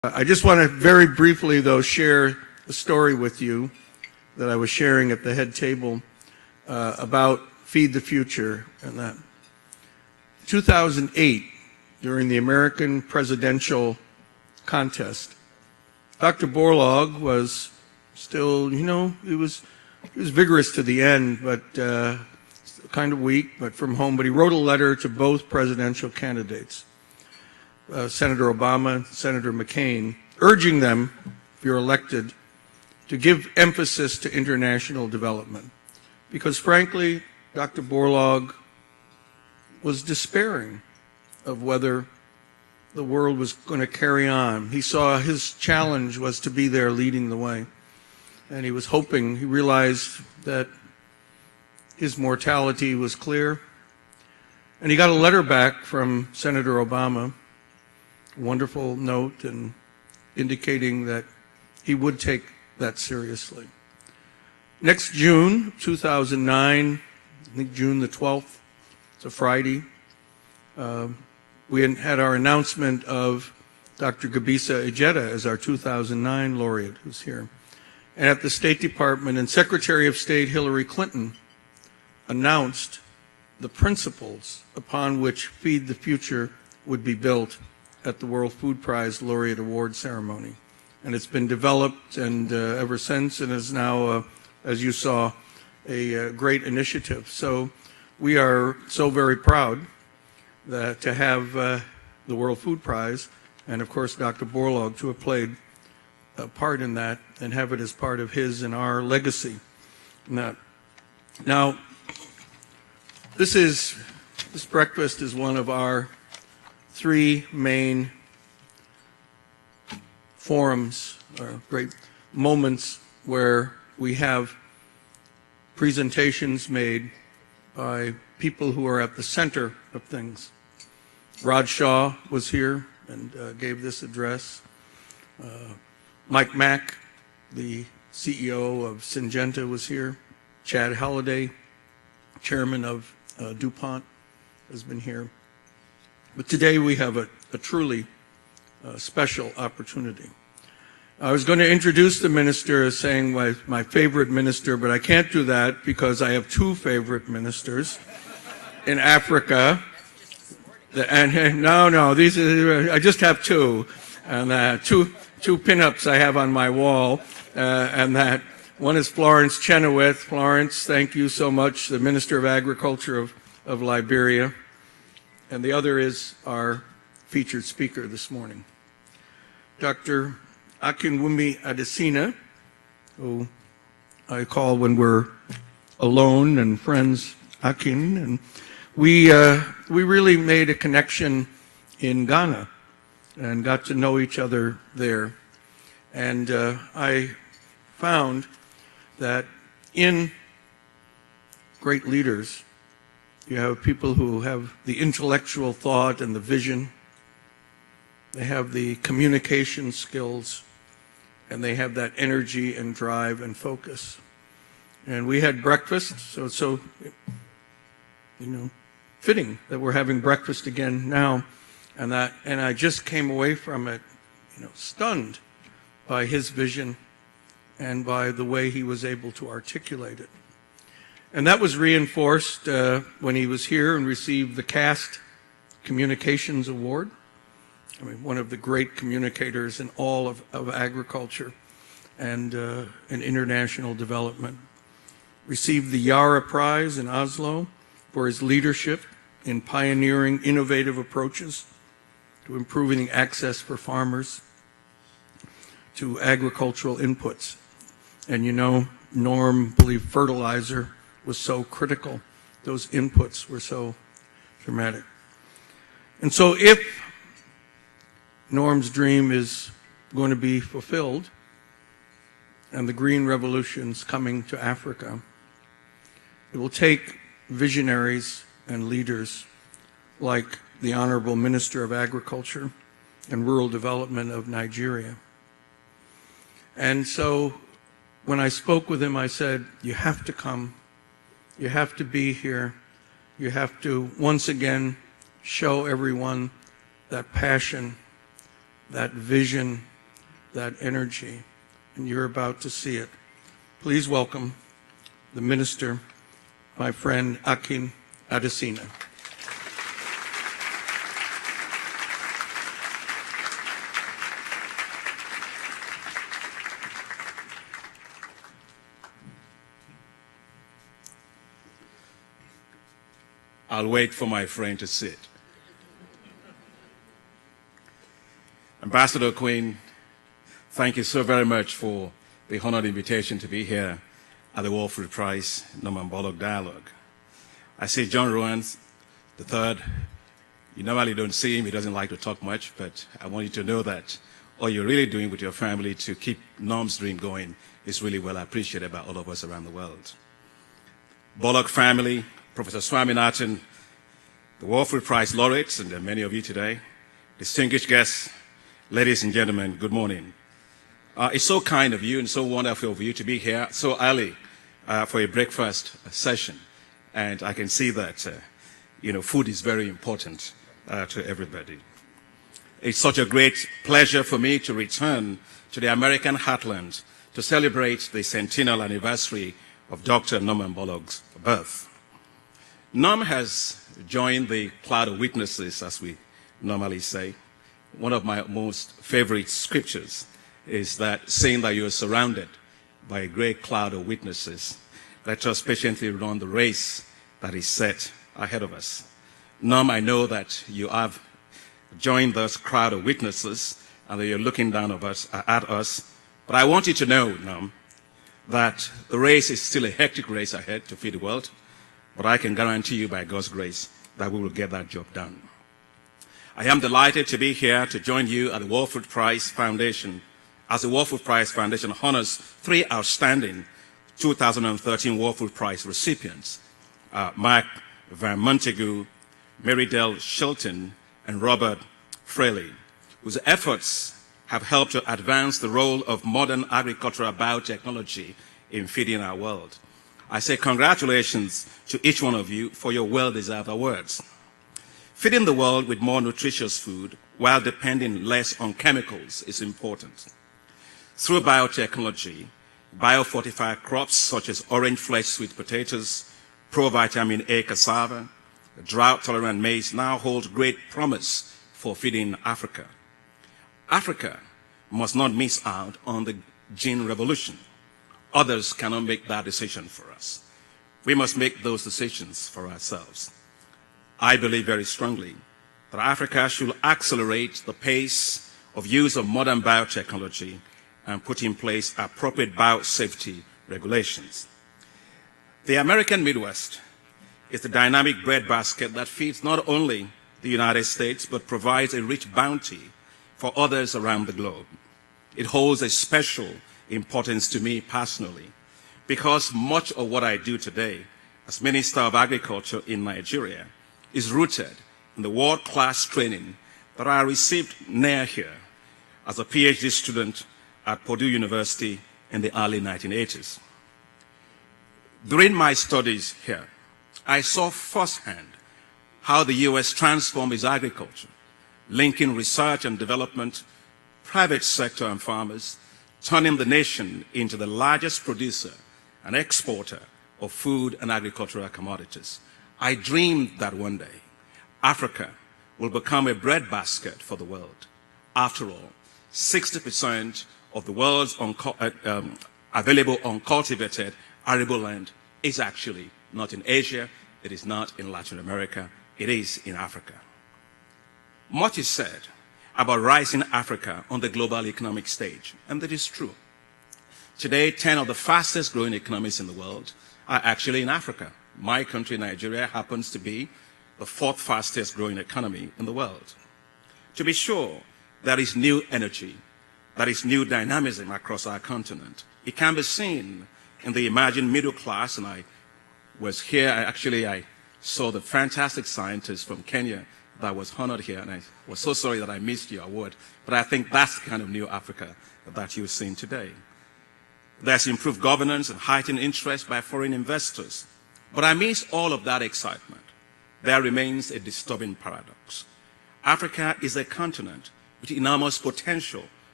I just want to very briefly, though, share a story with you that I was sharing at the head table about Feed the Future. And that 2008, during the American presidential contest, Dr. Borlaug was still, he was vigorous to the end, but kind of weak, but from home. But he wrote a letter to both presidential candidates, Senator Obama and Senator McCain, urging them, if you're elected, to give emphasis to international development. Because frankly, Dr. Borlaug was despairing of whether the world was going to carry on. He saw his challenge was to be there leading the way. And he was hoping, he realized that his mortality was clear. And he got a letter back from Senator Obama, a wonderful note, and indicating that he would take that seriously. Next June 2009, I think June the 12th, it's a Friday, we had our announcement of Dr. Gebisa Ejeta as our 2009 laureate, who's here. And at the State Department, and Secretary of State Hillary Clinton announced the principles upon which Feed the Future would be built at the World Food Prize Laureate Award ceremony. And it's been developed and ever since, and is now, as you saw, a great initiative. So we are so very proud that to have the World Food Prize, and of course Dr. Borlaug, to have played a part in that and have it as part of his and our legacy. Now, this breakfast is one of our three main forums, or great moments, where we have presentations made by people who are at the center of things. Raj Shah was here and gave this address. Mike Mack, the CEO of Syngenta, was here. Chad Halliday, chairman of DuPont, has been here. But today we have a truly special opportunity. I was going to introduce the minister as saying my favorite minister, but I can't do that because I have two favorite ministers in Africa. No, these are, I just have two, and two pinups I have on my wall, and that one is Florence Chenoweth. Florence, thank you so much, the Minister of Agriculture of Liberia. And the other is our featured speaker this morning, Dr. Akinwumi Adesina, who I call when we're alone and friends Akin. And we really made a connection in Ghana and got to know each other there. And I found that in great leaders, you have people who have the intellectual thought and the vision. They have the communication skills, and they have that energy and drive and focus. And we had breakfast, so it's so, fitting that we're having breakfast again now. And I just came away from it, stunned by his vision and by the way he was able to articulate it. And that was reinforced when he was here and received the CAST Communications Award. I mean, one of the great communicators in all of agriculture and international development. Received the Yara Prize in Oslo for his leadership in pioneering innovative approaches to improving access for farmers to agricultural inputs. And Norm believed fertilizer was so critical. Those inputs were so dramatic. And so if Norm's dream is going to be fulfilled and the Green Revolution's coming to Africa, it will take visionaries and leaders like the Honorable Minister of Agriculture and Rural Development of Nigeria. And so when I spoke with him, I said, you have to come. You have to be here. You have to, once again, show everyone that passion, that vision, that energy, and you're about to see it. Please welcome the minister, my friend Akin Adesina. I'll wait for my friend to sit. Ambassador Queen, thank you so very much for the honored invitation to be here at the Walford Prize Norman Borlaug Dialogue. I see John Rowan III. You normally don't see him, he doesn't like to talk much, but I want you to know that all you're really doing with your family to keep Norm's dream going is really well appreciated by all of us around the world. Borlaug family, Professor Swaminathan, the Walford Prize laureates, and there are many of you today, distinguished guests, ladies and gentlemen, good morning. It's so kind of you and so wonderful of you to be here so early for a breakfast session. And I can see that, food is very important to everybody. It's such a great pleasure for me to return to the American heartland to celebrate the centennial anniversary of Dr. Norman Borlaug's birth. Norm has joined the cloud of witnesses, as we normally say. One of my most favorite scriptures is that saying that you are surrounded by a great cloud of witnesses. Let us patiently run the race that is set ahead of us. Norm, I know that you have joined this crowd of witnesses and that you're looking down at us. But I want you to know, Norm, that the race is still a hectic race ahead to feed the world. But I can guarantee you by God's grace that we will get that job done. I am delighted to be here to join you at the Walford Prize Foundation as the Walford Prize Foundation honors 3 outstanding 2013 Walford Prize recipients, Mark Van Montagu, Marydell Shilton, and Robert Fraley, whose efforts have helped to advance the role of modern agricultural biotechnology in feeding our world. I say congratulations to each one of you for your well-deserved awards. Feeding the world with more nutritious food while depending less on chemicals is important. Through biotechnology, biofortified crops such as orange-flesh sweet potatoes, pro-vitamin A cassava, drought-tolerant maize now hold great promise for feeding Africa. Africa must not miss out on the gene revolution. Others cannot make that decision for us. We must make those decisions for ourselves. I believe very strongly that Africa should accelerate the pace of use of modern biotechnology and put in place appropriate biosafety regulations. The American Midwest is the dynamic breadbasket that feeds not only the United States, but provides a rich bounty for others around the globe. It holds a special importance to me personally, because much of what I do today as Minister of Agriculture in Nigeria is rooted in the world-class training that I received near here as a PhD student at Purdue University in the early 1980s. During my studies here, I saw firsthand how the U.S. transformed its agriculture, linking research and development, private sector and farmers, turning the nation into the largest producer and exporter of food and agricultural commodities. I dreamed that one day Africa will become a breadbasket for the world. After all, 60% of the world's available uncultivated arable land is actually not in Asia, it is not in Latin America, it is in Africa. Much is said about rising Africa on the global economic stage, and that is true. Today, 10 of the fastest growing economies in the world are actually in Africa. My country, Nigeria, happens to be the 4th fastest growing economy in the world. To be sure, there is new energy, there is new dynamism across our continent. It can be seen in the emerging middle class, and I was here, I saw the fantastic scientist from Kenya that was honored here, and I was so sorry that I missed your award, but I think that's the kind of new Africa that you're seeing today. There's improved governance and heightened interest by foreign investors. But amidst all of that excitement, there remains a disturbing paradox. Africa is a continent with enormous potential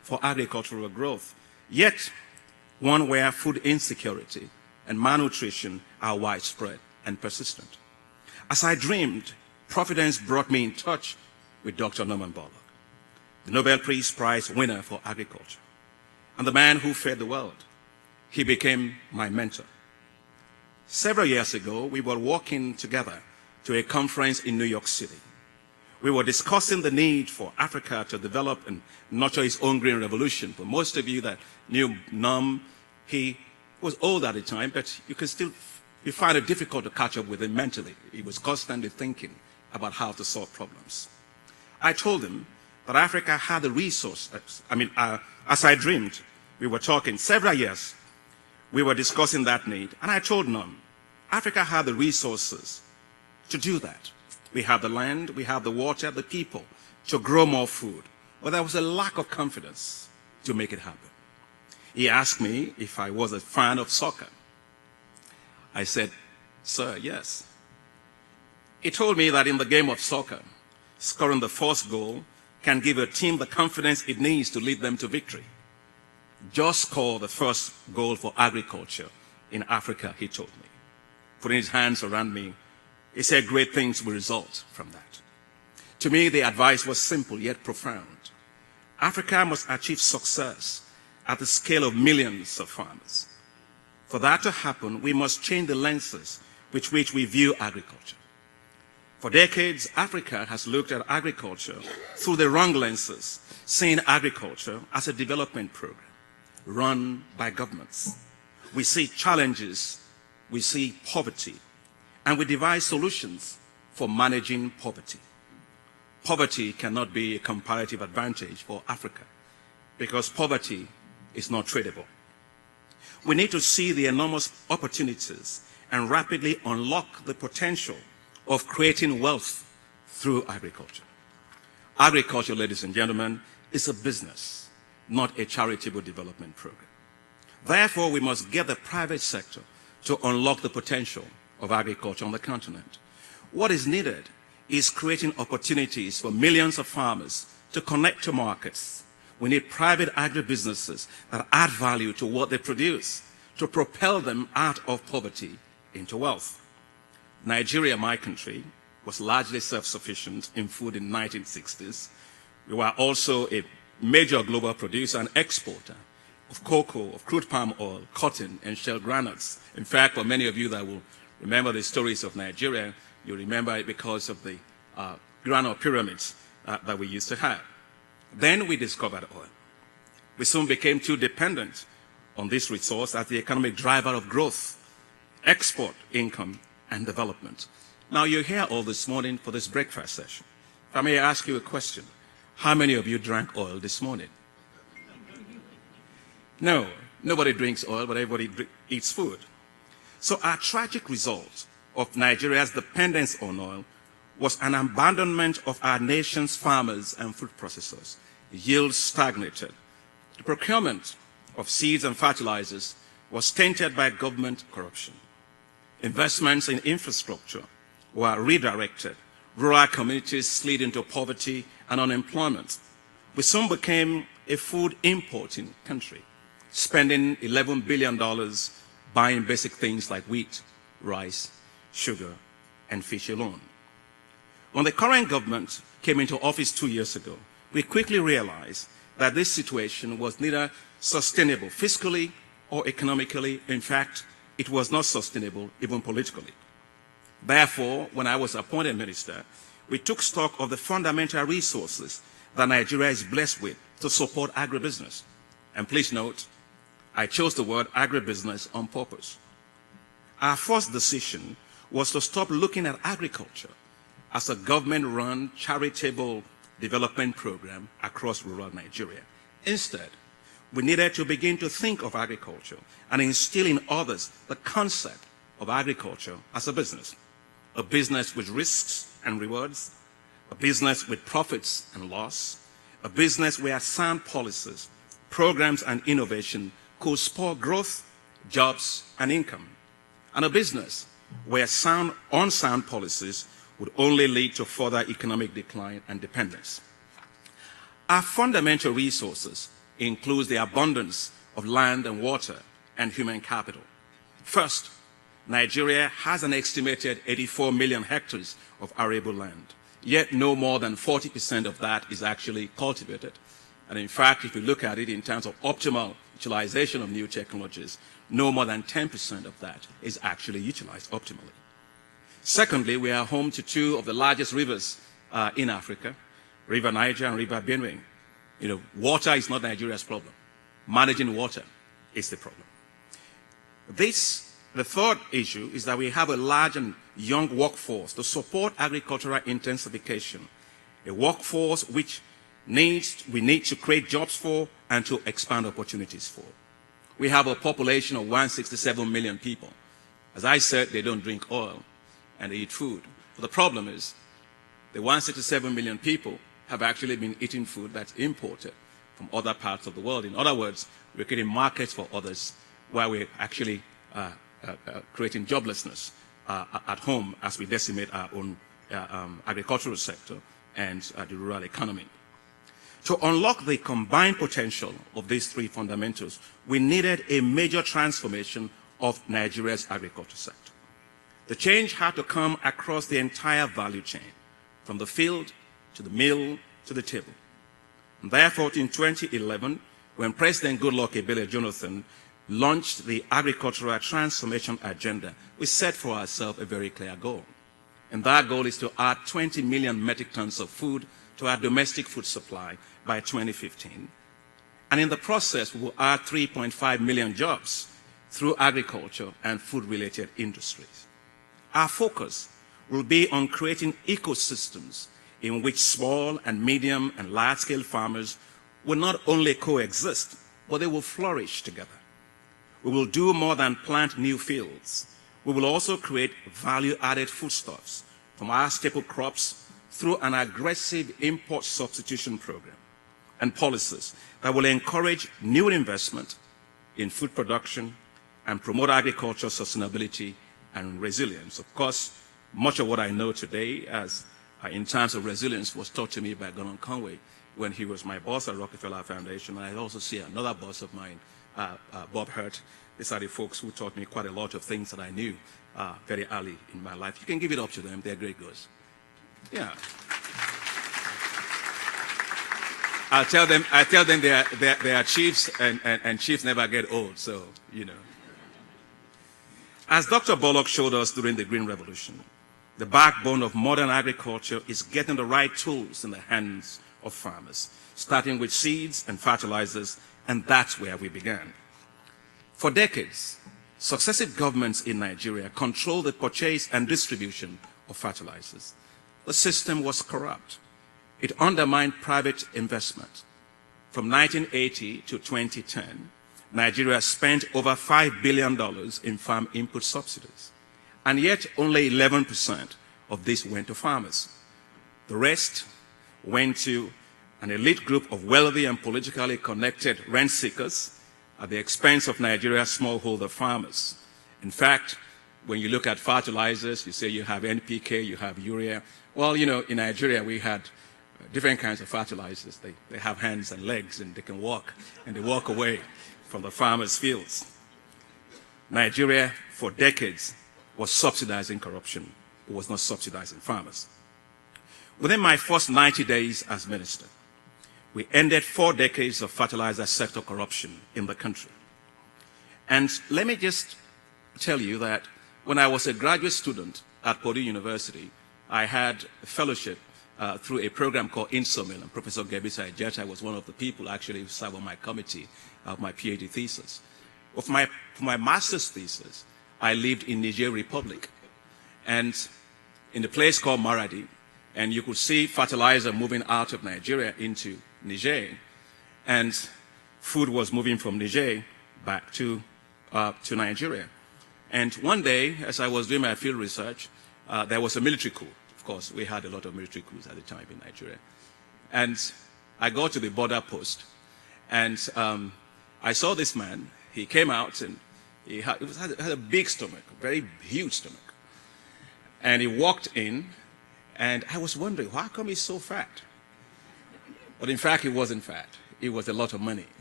for agricultural growth, yet one where food insecurity and malnutrition are widespread and persistent. As I dreamed, Providence brought me in touch with Dr. Norman Borlaug, the Nobel Peace Prize winner for agriculture, and the man who fed the world. He became my mentor. Several years ago, we were walking together to a conference in New York City. We were discussing the need for Africa to develop and nurture its own green revolution. For most of you that knew Nom, he was old at the time, but you find it difficult to catch up with him mentally. He was constantly thinking about how to solve problems. I told him that Africa had the resources. As I dreamed, we were talking several years. We were discussing that need, and I told Nom, Africa had the resources to do that. We have the land, we have the water, the people to grow more food, but there was a lack of confidence to make it happen. He asked me if I was a fan of soccer. I said, sir, yes. He told me that in the game of soccer, scoring the first goal can give a team the confidence it needs to lead them to victory. Just score the first goal for agriculture in Africa, he told me. Putting his hands around me, he said great things will result from that. To me, the advice was simple yet profound. Africa must achieve success at the scale of millions of farmers. For that to happen, we must change the lenses with which we view agriculture. For decades, Africa has looked at agriculture through the wrong lenses, seeing agriculture as a development program run by governments. We see challenges, we see poverty, and we devise solutions for managing poverty. Poverty cannot be a comparative advantage for Africa because poverty is not tradable. We need to see the enormous opportunities and rapidly unlock the potential of creating wealth through agriculture. Agriculture, ladies and gentlemen, is a business, not a charitable development program. Therefore, we must get the private sector to unlock the potential of agriculture on the continent. What is needed is creating opportunities for millions of farmers to connect to markets. We need private agribusinesses that add value to what they produce to propel them out of poverty into wealth. Nigeria, my country, was largely self-sufficient in food in the 1960s. We were also a major global producer and exporter of cocoa, of crude palm oil, cotton, and shell granules. In fact, for many of you that will remember the stories of Nigeria, you remember it because of the granule pyramids that we used to have. Then we discovered oil. We soon became too dependent on this resource as the economic driver of growth, export, income, and development. Now, you're here all this morning for this breakfast session. If I may ask you a question, how many of you drank oil this morning? No, nobody drinks oil, but everybody eats food. So our tragic result of Nigeria's dependence on oil was an abandonment of our nation's farmers and food processors. Yields stagnated. The procurement of seeds and fertilizers was tainted by government corruption. Investments in infrastructure were redirected. Rural communities slid into poverty and unemployment. We soon became a food importing country, spending $11 billion buying basic things like wheat, rice, sugar, and fish alone. When the current government came into office 2 years ago, we quickly realized that this situation was neither sustainable fiscally or economically. In fact, it was not sustainable even politically. Therefore, when I was appointed minister, we took stock of the fundamental resources that Nigeria is blessed with to support agribusiness. And please note, I chose the word agribusiness on purpose. Our first decision was to stop looking at agriculture as a government-run charitable development program across rural Nigeria. Instead, we needed to begin to think of agriculture and instill in others the concept of agriculture as a business with risks and rewards, a business with profits and loss, a business where sound policies, programs, and innovation could spur growth, jobs, and income, and a business where unsound policies would only lead to further economic decline and dependence. Our fundamental resources includes the abundance of land and water and human capital. First, Nigeria has an estimated 84 million hectares of arable land, yet no more than 40% of that is actually cultivated. And in fact, if you look at it in terms of optimal utilization of new technologies, no more than 10% of that is actually utilized optimally. Secondly, we are home to two of the largest rivers in Africa, River Niger and River Benue. Water is not Nigeria's problem. Managing water is the problem. The third issue is that we have a large and young workforce to support agricultural intensification, a workforce which we need to create jobs for and to expand opportunities for. We have a population of 167 million people. As I said, they don't drink oil and they eat food. But the problem is the 167 million people have actually been eating food that's imported from other parts of the world. In other words, we're creating markets for others while we're actually creating joblessness at home as we decimate our own agricultural sector and the rural economy. To unlock the combined potential of these three fundamentals, we needed a major transformation of Nigeria's agriculture sector. The change had to come across the entire value chain, from the field to the mill to the table. And therefore, in 2011, when President Goodluck Ebele Jonathan launched the Agricultural Transformation Agenda, we set for ourselves a very clear goal. And that goal is to add 20 million metric tons of food to our domestic food supply by 2015. And in the process, we will add 3.5 million jobs through agriculture and food-related industries. Our focus will be on creating ecosystems in which small and medium and large-scale farmers will not only coexist, but they will flourish together. We will do more than plant new fields. We will also create value-added foodstuffs from our staple crops through an aggressive import substitution program and policies that will encourage new investment in food production and promote agricultural sustainability and resilience. Of course, much of what I know today in terms of resilience was taught to me by Gordon Conway when he was my boss at Rockefeller Foundation. And I also see another boss of mine, Bob Hurt. These are the folks who taught me quite a lot of things that I knew very early in my life. You can give it up to them. They're great guys. Yeah. I tell them they are chiefs, and chiefs never get old, so, As Dr. Borlaug showed us during the Green Revolution, the backbone of modern agriculture is getting the right tools in the hands of farmers, starting with seeds and fertilizers, and that's where we began. For decades, successive governments in Nigeria controlled the purchase and distribution of fertilizers. The system was corrupt. It undermined private investment. From 1980 to 2010, Nigeria spent over $5 billion in farm input subsidies, and yet only 11% of this went to farmers. The rest went to an elite group of wealthy and politically connected rent seekers at the expense of Nigeria's smallholder farmers. In fact, when you look at fertilizers, you say you have NPK, you have urea. Well, in Nigeria, we had different kinds of fertilizers. They have hands and legs, and they can walk, and they walk away from the farmers' fields. Nigeria, for decades, was subsidizing corruption. It was not subsidizing farmers. Within my first 90 days as minister, we ended 4 decades of fertilizer sector corruption in the country. And let me just tell you that when I was a graduate student at Purdue University, I had a fellowship through a program called INSOMIL, and Professor Gebisa Ejeta was one of the people actually who served on my committee of my PhD thesis. For my master's thesis, I lived in Niger Republic, and in a place called Maradi, and you could see fertilizer moving out of Nigeria into Niger, and food was moving from Niger back to Nigeria. And one day, as I was doing my field research, there was a military coup. Of course, we had a lot of military coups at the time in Nigeria. And I got to the border post, and I saw this man. He came out, and he had a big stomach, a very huge stomach. And he walked in, and I was wondering, how come he's so fat? But in fact, he wasn't fat. It was a lot of money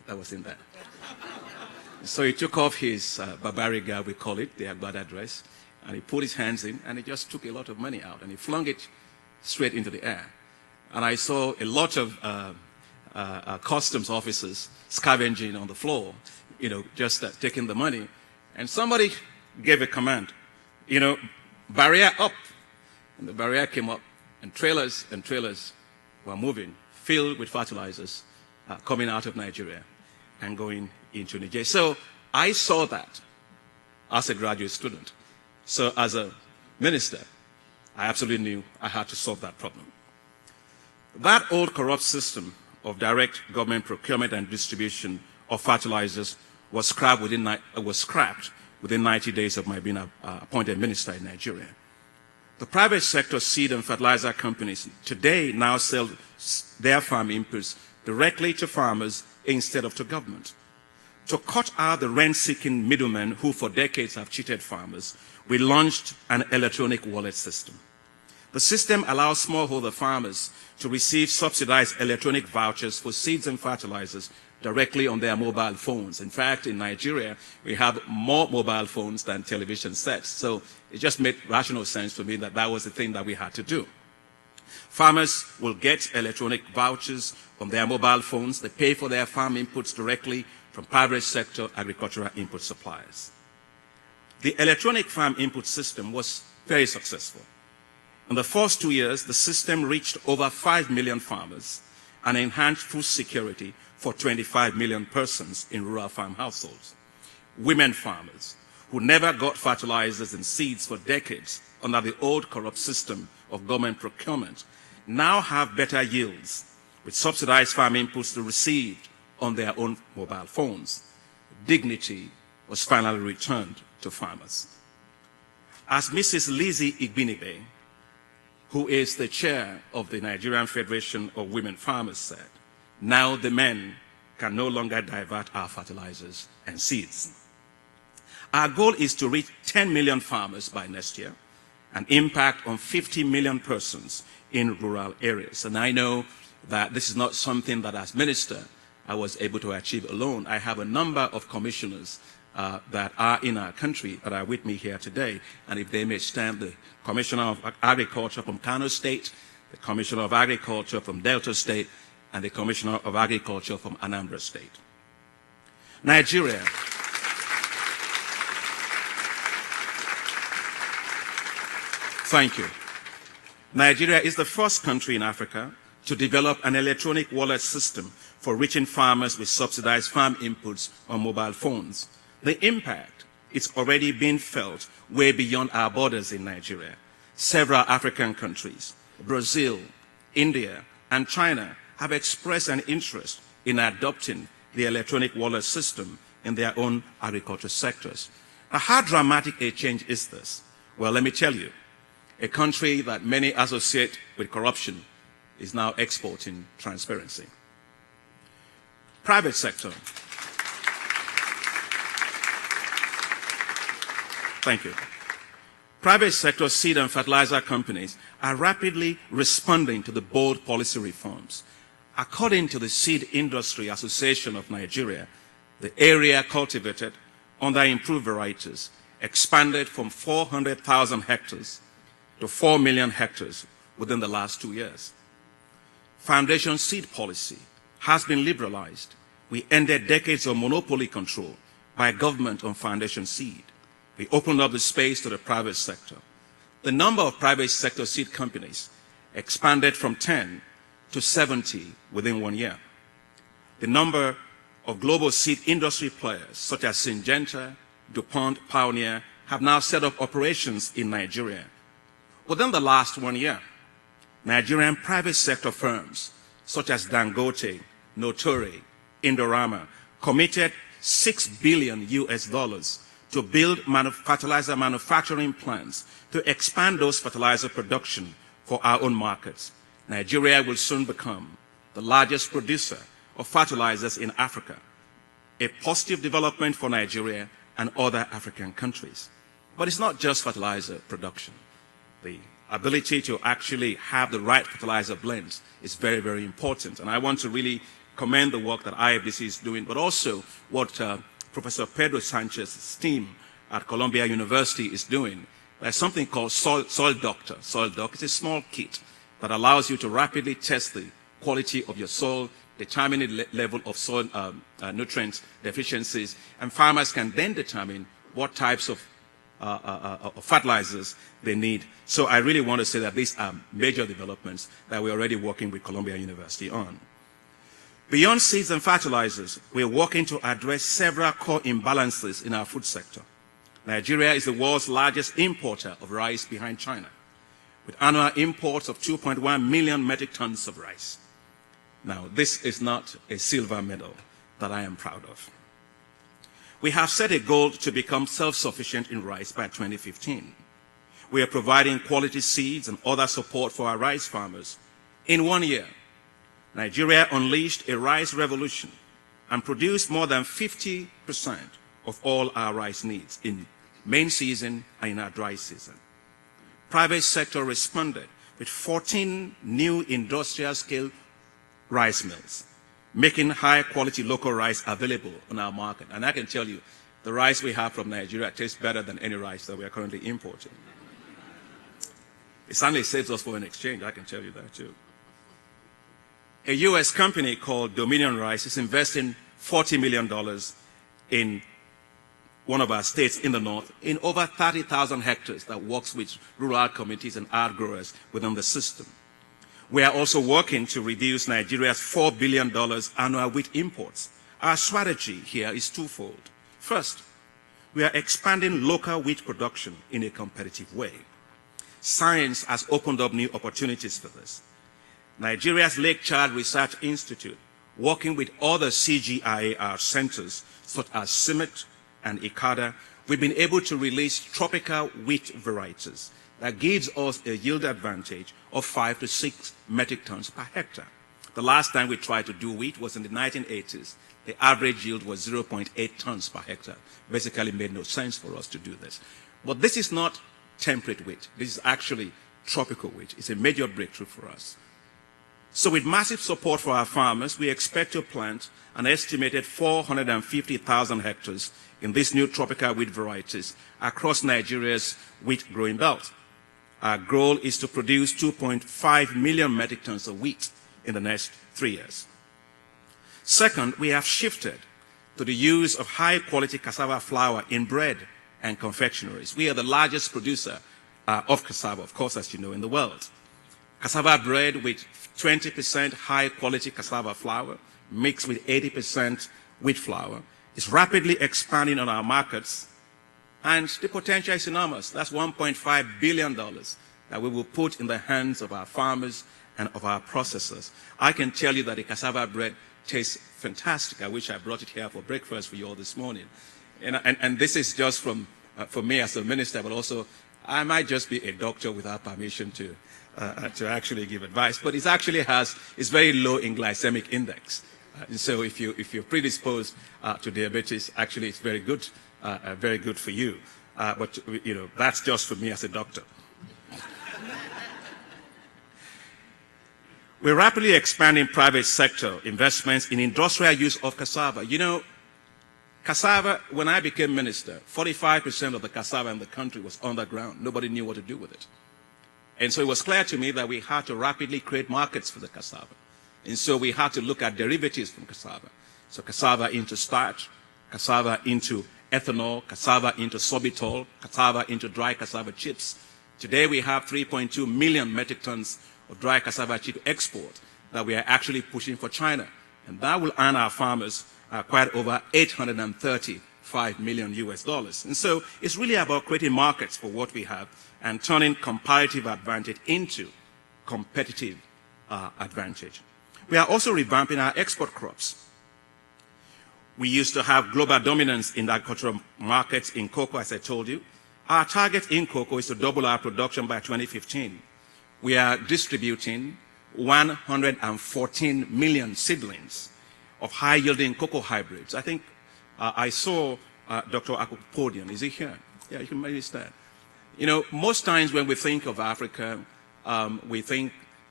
that was in there. So he took off his barbaric garb, we call it, the Agbada dress, and he put his hands in, and he just took a lot of money out, and he flung it straight into the air. And I saw a lot of customs officers scavenging on the floor, just taking the money. And somebody gave a command, barrier up. And the barrier came up, and trailers were moving, filled with fertilizers, coming out of Nigeria and going into Nigeria. So I saw that as a graduate student. So as a minister, I absolutely knew I had to solve that problem. That old corrupt system of direct government procurement and distribution of fertilizers was scrapped within 90 days of my being appointed minister in Nigeria. The private sector seed and fertilizer companies today now sell their farm inputs directly to farmers instead of to government. To cut out the rent-seeking middlemen who for decades have cheated farmers, we launched an electronic wallet system. The system allows smallholder farmers to receive subsidized electronic vouchers for seeds and fertilizers directly on their mobile phones. In fact, in Nigeria, we have more mobile phones than television sets. So it just made rational sense for me that that was the thing that we had to do. Farmers will get electronic vouchers from their mobile phones. They pay for their farm inputs directly from private sector agricultural input suppliers. The electronic farm input system was very successful. In the first 2 years, the system reached over 5 million farmers and enhanced food security for 25 million persons in rural farm households. Women farmers who never got fertilizers and seeds for decades under the old corrupt system of government procurement now have better yields with subsidized farm inputs received on their own mobile phones. Dignity was finally returned to farmers. As Mrs. Lizzie Igbinibe, who is the chair of the Nigerian Federation of Women Farmers, said, now the men can no longer divert our fertilizers and seeds. Our goal is to reach 10 million farmers by next year, an impact on 50 million persons in rural areas. And I know that this is not something that as minister I was able to achieve alone. I have a number of commissioners that are in our country that are with me here today. And if they may stand, the Commissioner of Agriculture from Kano State, the Commissioner of Agriculture from Delta State, and the Commissioner of Agriculture from Anambra State. Nigeria. Thank you. Nigeria is the first country in Africa to develop an electronic wallet system for reaching farmers with subsidized farm inputs on mobile phones. The impact is already being felt way beyond our borders in Nigeria. Several African countries, Brazil, India, and China, have expressed an interest in adopting the electronic wallet system in their own agriculture sectors. Now, how dramatic a change is this? Well, let me tell you. A country that many associate with corruption is now exporting transparency. Private sector. Thank you. Private sector seed and fertilizer companies are rapidly responding to the bold policy reforms. According to the Seed Industry Association of Nigeria, the area cultivated under improved varieties expanded from 400,000 hectares to 4 million hectares within the last 2 years. Foundation seed policy has been liberalized. We ended decades of monopoly control by government on foundation seed. We opened up the space to the private sector. The number of private sector seed companies expanded from 10 to 70 within 1 year. The number of global seed industry players such as Syngenta, DuPont, Pioneer have now set up operations in Nigeria. Within the last 1 year, Nigerian private sector firms such as Dangote, Notori, Indorama committed $6 billion to build fertilizer manufacturing plants to expand those fertilizer production for our own markets. Nigeria will soon become the largest producer of fertilizers in Africa, a positive development for Nigeria and other African countries. But it's not just fertilizer production. The ability to actually have the right fertilizer blends is very, very important. And I want to really commend the work that IFDC is doing, but also what Professor Pedro Sanchez's team at Columbia University is doing. There's something called Soil Doctor. Soil Doctor is a small kit that allows you to rapidly test the quality of your soil, determine the level of soil nutrient deficiencies, and farmers can then determine what types of fertilizers they need. So I really want to say that these are major developments that we're already working with Columbia University on. Beyond seeds and fertilizers, we're working to address several core imbalances in our food sector. Nigeria is the world's largest importer of rice behind China, with annual imports of 2.1 million metric tons of rice. Now, this is not a silver medal that I am proud of. We have set a goal to become self-sufficient in rice by 2015. We are providing quality seeds and other support for our rice farmers. In 1 year, Nigeria unleashed a rice revolution and produced more than 50% of all our rice needs in main season and in our dry season. Private sector responded with 14 new industrial-scale rice mills, making high-quality local rice available on our market. And I can tell you, the rice we have from Nigeria tastes better than any rice that we are currently importing. It certainly saves us for an exchange, I can tell you that too. A U.S. company called Dominion Rice is investing $40 million in one of our states in the north in over 30,000 hectares that works with rural communities and art growers within the system. We are also working to reduce Nigeria's $4 billion annual wheat imports. Our strategy here is twofold. First, we are expanding local wheat production in a competitive way. Science has opened up new opportunities for this. Nigeria's Lake Chad Research Institute, working with other CGIAR centers such as CIMMET and ICADA, we've been able to release tropical wheat varieties that gives us a yield advantage of 5 to 6 metric tons per hectare. The last time we tried to do wheat was in the 1980s. The average yield was 0.8 tons per hectare. Basically made no sense for us to do this. But this is not temperate wheat. This is actually tropical wheat. It's a major breakthrough for us. So with massive support for our farmers, we expect to plant an estimated 450,000 hectares in these new tropical wheat varieties across Nigeria's wheat growing belt. Our goal is to produce 2.5 million metric tons of wheat in the next 3 years. Second, we have shifted to the use of high-quality cassava flour in bread and confectioneries. We are the largest producer of cassava, of course, as you know, in the world. Cassava bread with 20% high-quality cassava flour mixed with 80% wheat flour is rapidly expanding on our markets, and the potential is enormous. That's $1.5 billion that we will put in the hands of our farmers and of our processors. I can tell you that the cassava bread tastes fantastic. I wish I brought it here for breakfast for you all this morning. And this is just from for me as a minister, but also I might just be a doctor without permission to actually give advice. But it actually it's very low in glycemic index. And so if you're predisposed to diabetes, actually it's very good for you. But you know, that's just for me as a doctor. We're rapidly expanding private sector investments in industrial use of cassava. You know, cassava, when I became minister, 45% of the cassava in the country was underground. Nobody knew what to do with it. And so it was clear to me that we had to rapidly create markets for the cassava. And so we had to look at derivatives from cassava. So cassava into starch, cassava into ethanol, cassava into sorbitol, cassava into dry cassava chips. Today we have 3.2 million metric tons of dry cassava chip export that we are actually pushing for China. And that will earn our farmers quite over $835 million US. And so it's really about creating markets for what we have and turning comparative advantage into competitive advantage. We are also revamping our export crops. We used to have global dominance in the agricultural markets in cocoa, as I told you. Our target in cocoa is to double our production by 2015. We are distributing 114 million seedlings of high-yielding cocoa hybrids. I think I saw Dr. Akupodian. Is he here? Yeah, you can maybe stand. You know, most times when we think of Africa, we think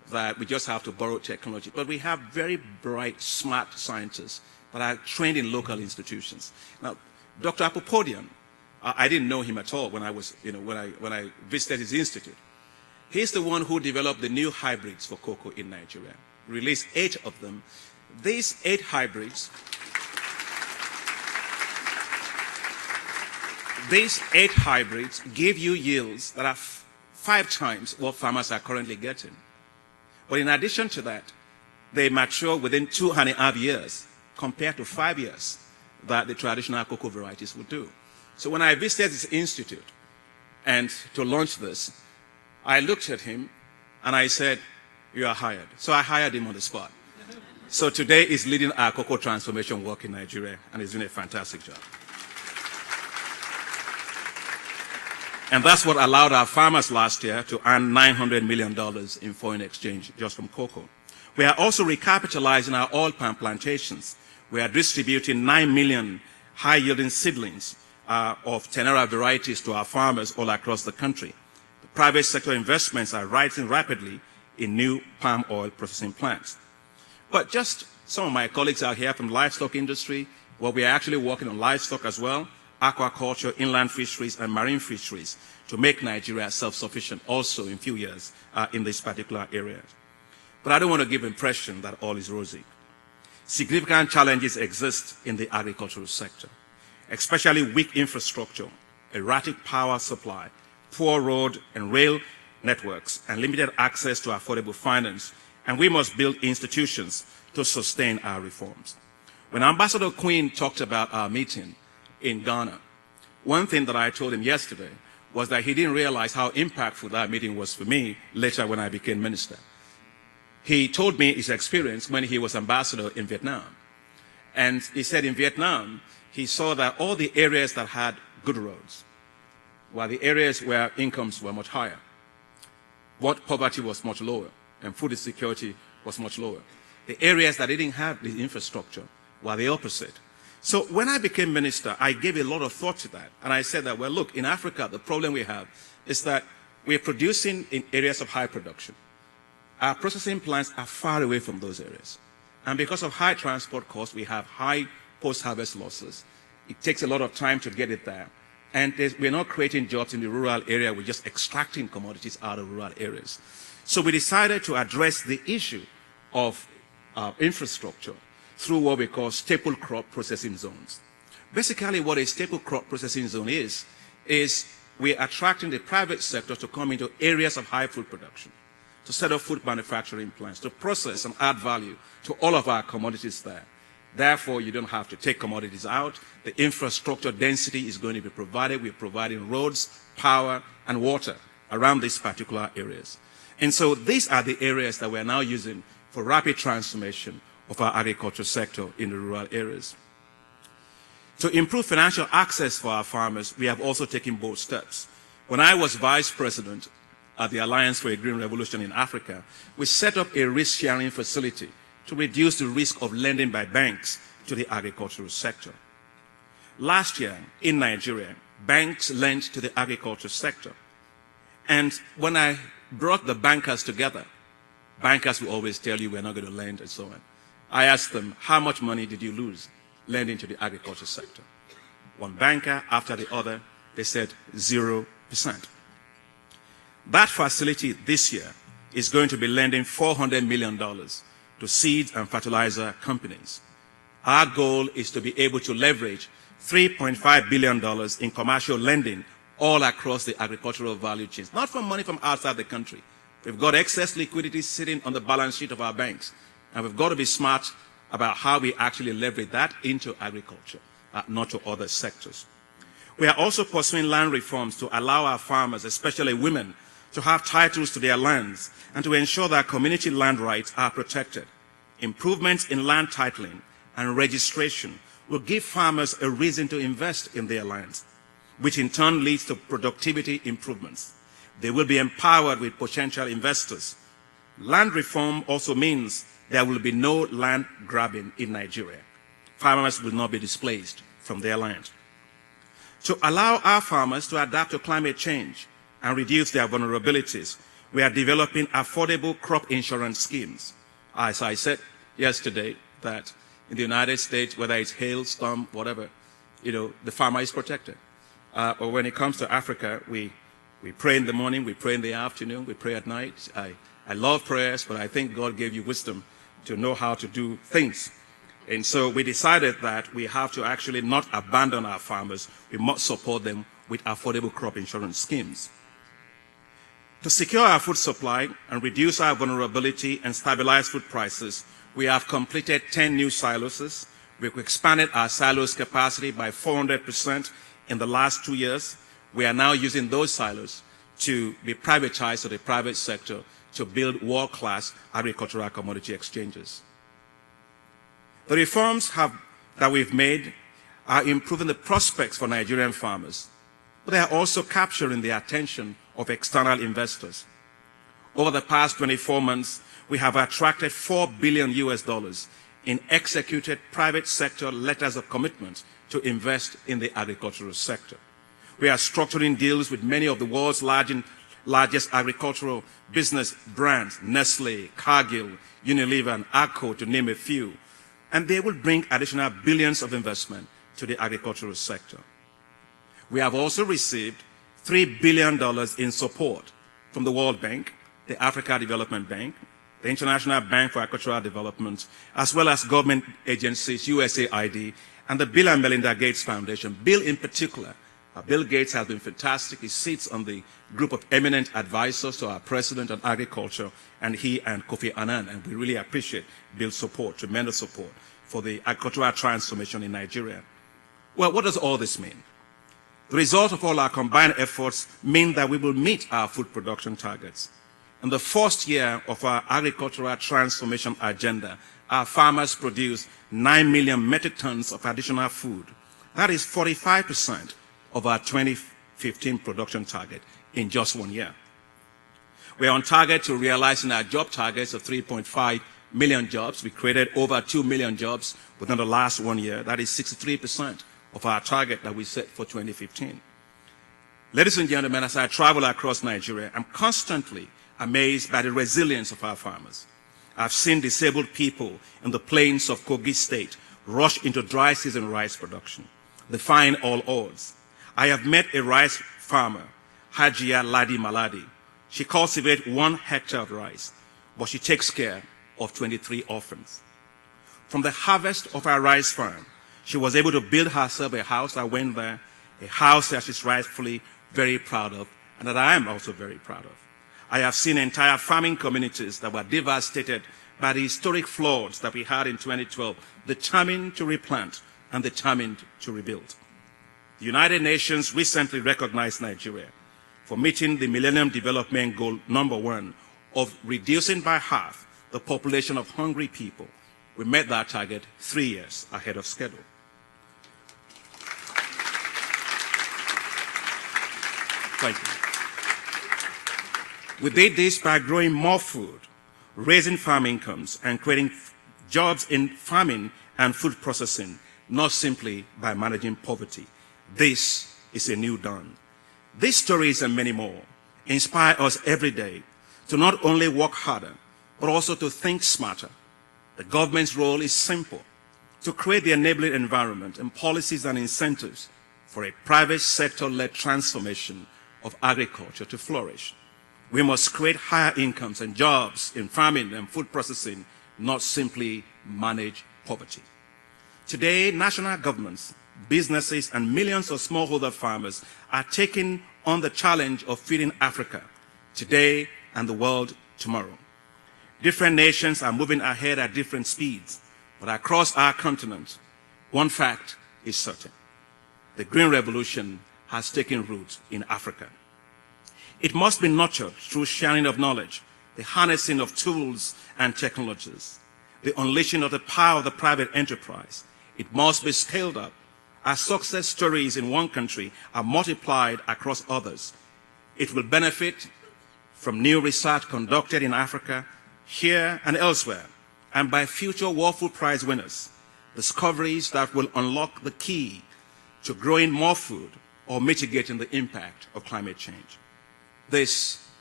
that we just have to borrow technology. But we have very bright, smart scientists that are trained in local institutions. Now, Dr. Apopodian, I didn't know him at all when I visited his institute. He's the one who developed the new hybrids for cocoa in Nigeria. Released 8 of them. These 8 hybrids, give you yields that are 5 times what farmers are currently getting. But in addition to that, they mature within 2.5 years compared to 5 years that the traditional cocoa varieties would do. So when I visited this institute and to launch this, I looked at him and I said, "You are hired." So I hired him on the spot. So today he's leading our cocoa transformation work in Nigeria, and he's doing a fantastic job. And that's what allowed our farmers last year to earn $900 million in foreign exchange just from cocoa. We are also recapitalizing our oil palm plantations. We are distributing 9 million high-yielding seedlings of Tenera varieties to our farmers all across the country. The private sector investments are rising rapidly in new palm oil processing plants. But just some of my colleagues out here from the livestock industry, well, we are actually working on livestock as well, aquaculture, inland fisheries, and marine fisheries to make Nigeria self-sufficient also in a few years in this particular area. But I don't want to give the impression that all is rosy. Significant challenges exist in the agricultural sector, especially weak infrastructure, erratic power supply, poor road and rail networks, and limited access to affordable finance, and we must build institutions to sustain our reforms. When Ambassador Quinn talked about our meeting in Ghana, one thing that I told him yesterday was that he didn't realize how impactful that meeting was for me later when I became minister. He told me his experience when he was ambassador in Vietnam. And he said in Vietnam, he saw that all the areas that had good roads were the areas where incomes were much higher, what poverty was much lower, and food insecurity was much lower. The areas that didn't have the infrastructure were the opposite. So when I became minister, I gave a lot of thought to that. And I said that, well, look, in Africa, the problem we have is that we're producing in areas of high production. Our processing plants are far away from those areas. And because of high transport costs, we have high post-harvest losses. It takes a lot of time to get it there. And we're not creating jobs in the rural area. We're just extracting commodities out of rural areas. So we decided to address the issue of infrastructure through what we call staple crop processing zones. Basically, what a staple crop processing zone is we're attracting the private sector to come into areas of high food production, to set up food manufacturing plants, to process and add value to all of our commodities there. Therefore, you don't have to take commodities out. The infrastructure density is going to be provided. We're providing roads, power, and water around these particular areas. And so these are the areas that we're now using for rapid transformation of our agriculture sector in the rural areas. To improve financial access for our farmers, we have also taken bold steps. When I was vice president at the Alliance for a Green Revolution in Africa, we set up a risk-sharing facility to reduce the risk of lending by banks to the agricultural sector. Last year in Nigeria, banks lent to the agriculture sector. And when I brought the bankers together, bankers will always tell you we're not going to lend and so on. I asked them, how much money did you lose lending to the agriculture sector? One banker after the other, they said 0%. That facility this year is going to be lending $400 million to seeds and fertilizer companies. Our goal is to be able to leverage $3.5 billion in commercial lending all across the agricultural value chains, not from money from outside the country. We've got excess liquidity sitting on the balance sheet of our banks, and we've got to be smart about how we actually leverage that into agriculture, not to other sectors. We are also pursuing land reforms to allow our farmers, especially women, to have titles to their lands and to ensure that community land rights are protected. Improvements in land titling and registration will give farmers a reason to invest in their lands, which in turn leads to productivity improvements. They will be empowered with potential investors. Land reform also means there will be no land grabbing in Nigeria. Farmers will not be displaced from their land. To allow our farmers to adapt to climate change and reduce their vulnerabilities, we are developing affordable crop insurance schemes. As I said yesterday, that in the United States, whether it's hail, storm, whatever, the farmer is protected. Or when it comes to Africa, we pray in the morning, we pray in the afternoon, we pray at night. I love prayers, but I think God gave you wisdom to know how to do things. And so we decided that we have to actually not abandon our farmers. We must support them with affordable crop insurance schemes. To secure our food supply and reduce our vulnerability and stabilize food prices, we have completed 10 new silos. We've expanded our silos capacity by 400% in the last 2 years. We are now using those silos to be privatized to the private sector to build world-class agricultural commodity exchanges. The reforms that we've made are improving the prospects for Nigerian farmers, but they are also capturing the attention of external investors. Over the past 24 months, we have attracted $4 billion in executed private sector letters of commitment to invest in the agricultural sector. We are structuring deals with many of the world's largest agricultural business brands, Nestle, Cargill, Unilever, and Agco, to name a few, and they will bring additional billions of investment to the agricultural sector. We have also received $3 billion in support from the World Bank, the Africa Development Bank, the International Bank for Agricultural Development, as well as government agencies, USAID, and the Bill and Melinda Gates Foundation. Bill in particular, Bill Gates has been fantastic. He sits on the group of eminent advisors to our president on agriculture, and he and Kofi Annan, and we really appreciate Bill's support, tremendous support for the agricultural transformation in Nigeria. Well, what does all this mean? The result of all our combined efforts mean that we will meet our food production targets. In the first year of our agricultural transformation agenda, our farmers produced 9 million metric tons of additional food. That is 45% of our 2015 production target in just 1 year. We are on target to realizing our job targets of 3.5 million jobs. We created over 2 million jobs within the last 1 year. That is 63% of our target that we set for 2015. Ladies and gentlemen, as I travel across Nigeria, I'm constantly amazed by the resilience of our farmers. I've seen disabled people in the plains of Kogi State rush into dry season rice production, defying all odds. I have met a rice farmer, Hajia Ladi Maladi. She cultivates 1 hectare of rice, but she takes care of 23 orphans. From the harvest of our rice farm, she was able to build herself a house. I went there, a house that she's rightfully very proud of, and that I am also very proud of. I have seen entire farming communities that were devastated by the historic floods that we had in 2012, determined to replant and determined to rebuild. The United Nations recently recognized Nigeria for meeting the Millennium Development Goal #1 of reducing by half the population of hungry people. We met that target 3 years ahead of schedule. Thank you. We did this by growing more food, raising farm incomes, and creating jobs in farming and food processing, not simply by managing poverty. This is a new dawn. These stories and many more inspire us every day to not only work harder, but also to think smarter. The government's role is simple: to create the enabling environment and policies and incentives for a private sector-led transformation of agriculture to flourish. We must create higher incomes and jobs in farming and food processing, not simply manage poverty. Today, national governments, businesses, and millions of smallholder farmers are taking on the challenge of feeding Africa today and the world tomorrow. Different nations are moving ahead at different speeds, but across our continent, one fact is certain: the Green Revolution has taken root in Africa. It must be nurtured through sharing of knowledge, the harnessing of tools and technologies, the unleashing of the power of the private enterprise. It must be scaled up as success stories in one country are multiplied across others. It will benefit from new research conducted in Africa, here and elsewhere, and by future World Food Prize winners, discoveries that will unlock the key to growing more food or mitigating the impact of climate change. This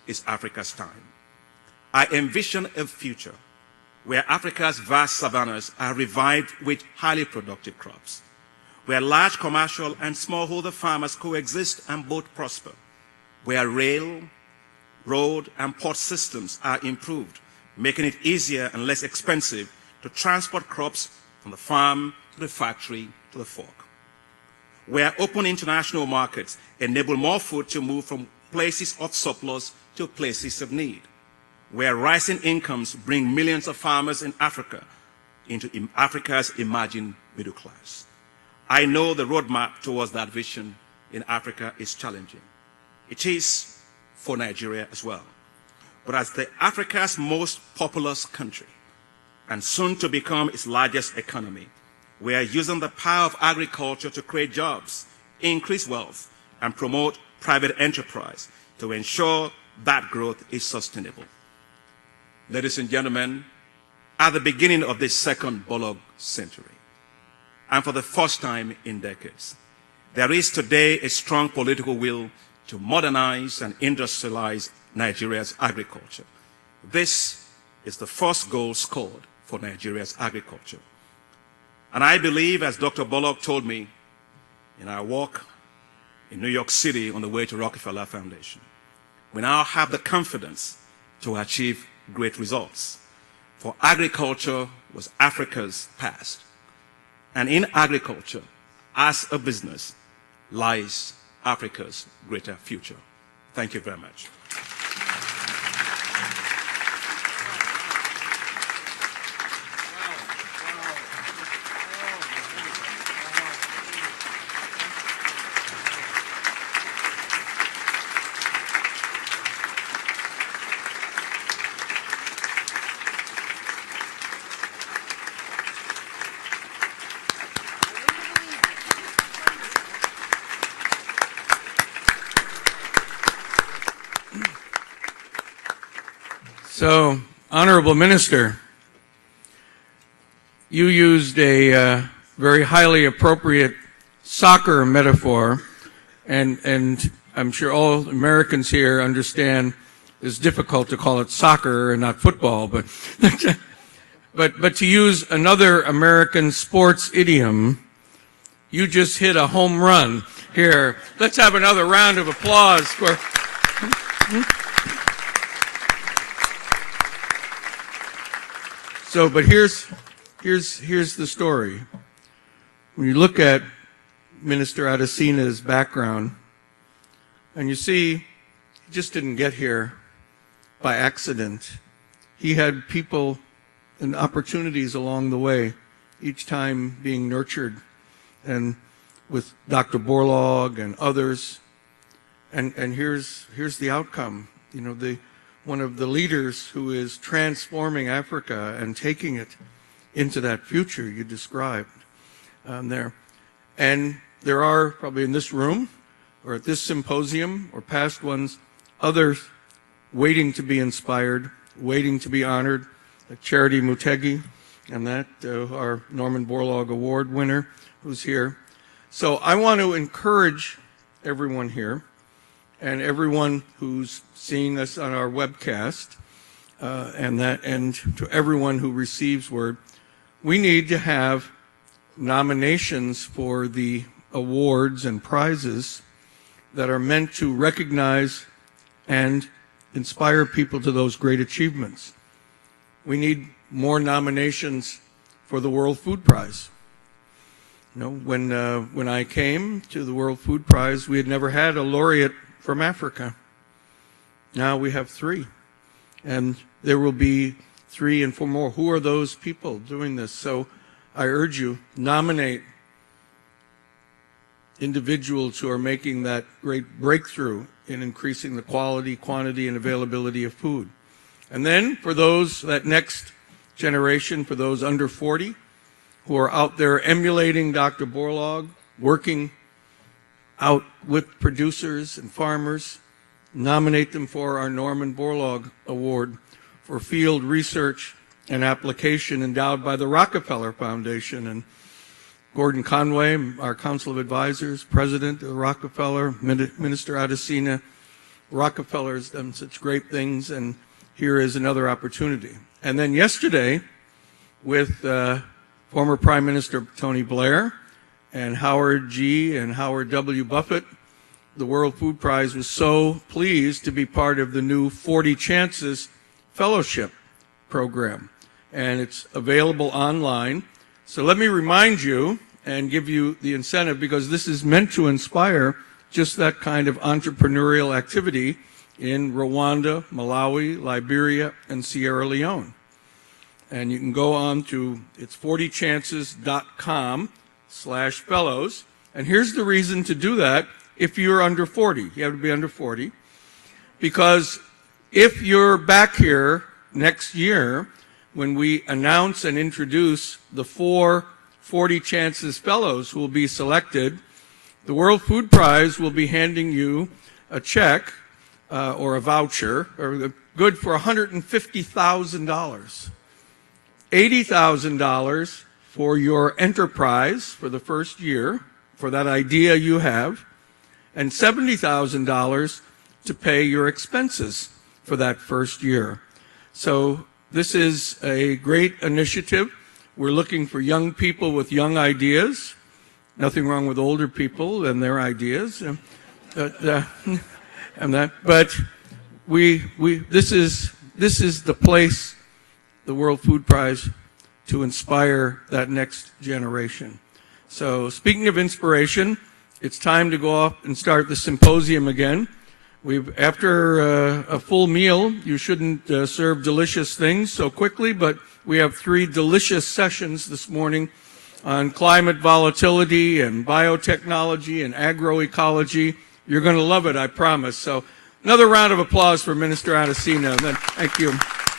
is Africa's time. I envision a future where Africa's vast savannas are revived with highly productive crops, where large commercial and smallholder farmers coexist and both prosper, where rail, road, and port systems are improved, making it easier and less expensive to transport crops from the farm to the factory to the fork, where open international markets enable more food to move from places of surplus to places of need, where rising incomes bring millions of farmers in Africa into Africa's emerging middle class. I know the roadmap towards that vision in Africa is challenging. It is for Nigeria as well. But as Africa's most populous country, and soon to become its largest economy, we are using the power of agriculture to create jobs, increase wealth, and promote private enterprise to ensure that growth is sustainable. Ladies and gentlemen, at the beginning of this second Borlaug century, and for the first time in decades, there is today a strong political will to modernize and industrialize Nigeria's agriculture. This is the first goal scored for Nigeria's agriculture. And I believe, as Dr. Borlaug told me in our walk in New York City on the way to Rockefeller Foundation, we now have the confidence to achieve great results. For agriculture was Africa's past. And in agriculture, as a business, lies Africa's greater future. Thank you very much. So, Honorable Minister, you used a very highly appropriate soccer metaphor, and I'm sure all Americans here understand it's difficult to call it soccer and not football, but but to use another American sports idiom, you just hit a home run here. Let's have another round of applause for. So, but here's the story. When you look at Minister Adesina's background, and you see, he just didn't get here by accident. He had people and opportunities along the way, each time being nurtured, and with Dr. Borlaug and others. And here's the outcome. You know, one of the leaders who is transforming Africa and taking it into that future you described there. And there are probably in this room or at this symposium or past ones, others waiting to be inspired, waiting to be honored, like Charity Mutegi and that our Norman Borlaug Award winner who's here. So I want to encourage everyone here and everyone who's seeing us on our webcast, and to everyone who receives word, we need to have nominations for the awards and prizes that are meant to recognize and inspire people to those great achievements. We need more nominations for the World Food Prize. You know, when I came to the World Food Prize, we had never had a laureate from Africa. Now we have 3, and there will be 3 and 4 more. Who are those people doing this? So I urge you, nominate individuals who are making that great breakthrough in increasing the quality, quantity, and availability of food. And then for those, that next generation, for those under 40, who are out there emulating Dr. Borlaug, working out with producers and farmers, nominate them for our Norman Borlaug Award for field research and application endowed by the Rockefeller Foundation. And Gordon Conway, our Council of Advisors, President of Rockefeller, Minister Adesina, Rockefeller has done such great things, and here is another opportunity. And then yesterday, with former Prime Minister Tony Blair and Howard G. and Howard W. Buffett, the World Food Prize was so pleased to be part of the new 40 Chances Fellowship program. And it's available online. So let me remind you and give you the incentive, because this is meant to inspire just that kind of entrepreneurial activity in Rwanda, Malawi, Liberia, and Sierra Leone. And you can go on to, it's 40chances.com/fellows. And here's the reason to do that if you're under 40. You have to be under 40. Because if you're back here next year, when we announce and introduce the 40 Chances Fellows who will be selected, the World Food Prize will be handing you a check or a voucher, or good for $150,000. $80,000 for your enterprise for the first year, for that idea you have, and $70,000 to pay your expenses for that first year. So this is a great initiative. We're looking for young people with young ideas. Nothing wrong with older people and their ideas. But this is the place, the World Food Prize, to inspire that next generation. So speaking of inspiration, it's time to go off and start the symposium again. After a full meal, you shouldn't serve delicious things so quickly, but we have 3 delicious sessions this morning on climate volatility and biotechnology and agroecology. You're going to love it, I promise. So another round of applause for Minister Adesina. Thank you.